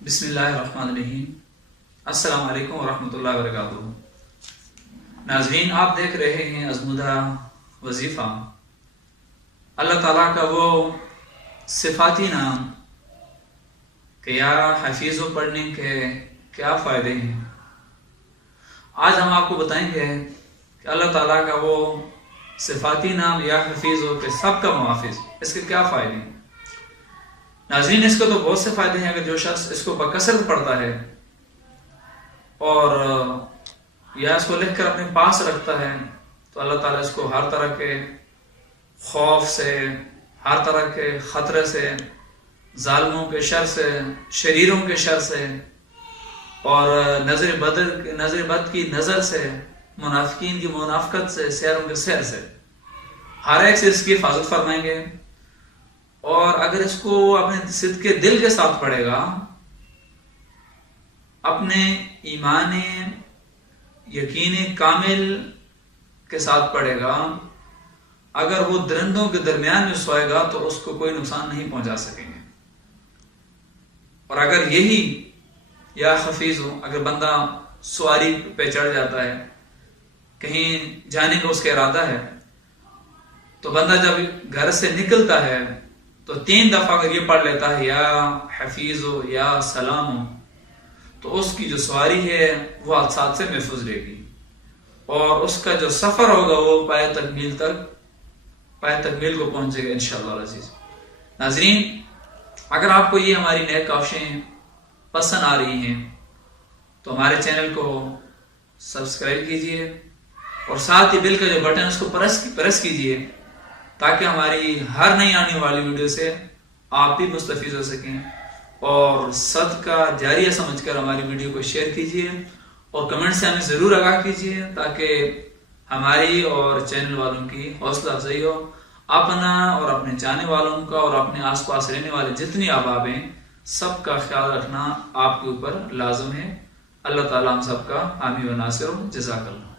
بسم اللہ الرحمن الرحیم۔ السلام علیکم ورحمۃ اللہ وبرکاتہ۔ ناظرین، آپ دیکھ رہے ہیں ازمودہ وظیفہ۔ اللہ تعالیٰ کا وہ صفاتی نام کہ یا حفیظ و پڑھنے کے کیا فائدے ہیں، آج ہم آپ کو بتائیں گے کہ اللہ تعالیٰ کا وہ صفاتی نام یا حفیظ ہو کہ سب کا محافظ، اس کے کیا فائدے ہیں۔ ناظرین، اس کو تو بہت سے فائدے ہیں۔ اگر جو شخص اس کو بکثرت پڑھتا ہے اور یا اس کو لکھ کر اپنے پاس رکھتا ہے تو اللہ تعالیٰ اس کو ہر طرح کے خوف سے، ہر طرح کے خطرے سے، ظالموں کے شر سے، شریروں کے شر سے اور نظر بد کی نظر سے، منافقین کی منافقت سے، سحروں کے سحر سے، ہر ایک سے اس کی حفاظت فرمائیں گے۔ اور اگر اس کو اپنے صدق کے دل کے ساتھ پڑھے گا، اپنے ایمان یقین کامل کے ساتھ پڑھے گا، اگر وہ درندوں کے درمیان میں سوئے گا تو اس کو کوئی نقصان نہیں پہنچا سکیں گے۔ اور اگر یہی یا حفیظ ہو، اگر بندہ سواری پہ چڑھ جاتا ہے، کہیں جانے کا اس کا ارادہ ہے، تو بندہ جب گھر سے نکلتا ہے تو 3 دفعہ اگر یہ پڑھ لیتا ہے یا حفیظ ہو یا سلام ہو، تو اس کی جو سواری ہے وہ حادثات سے محفوظ رہے گی اور اس کا جو سفر ہوگا وہ پائے تکمیل کو پہنچے گا انشاءاللہ العزیز۔ ناظرین، اگر آپ کو یہ ہماری نئے کاوشیں پسند آ رہی ہیں تو ہمارے چینل کو سبسکرائب کیجئے اور ساتھ ہی بیل کا جو بٹن اس کو پریس کیجئے تاکہ ہماری ہر نئی آنے والی ویڈیو سے آپ بھی مستفید ہو سکیں، اور صدقہ جاریہ سمجھ کر ہماری ویڈیو کو شیئر کیجئے اور کمنٹ سے ہمیں ضرور آگاہ کیجئے تاکہ ہماری اور چینل والوں کی حوصلہ افزائی ہو۔ اپنا اور اپنے جانے والوں کا اور اپنے آس پاس رہنے والے جتنی احباب ہیں سب کا خیال رکھنا آپ کے اوپر لازم ہے۔ اللہ تعالیٰ ہم سب کا حامی و ناصر ہو۔ جزاک اللہ۔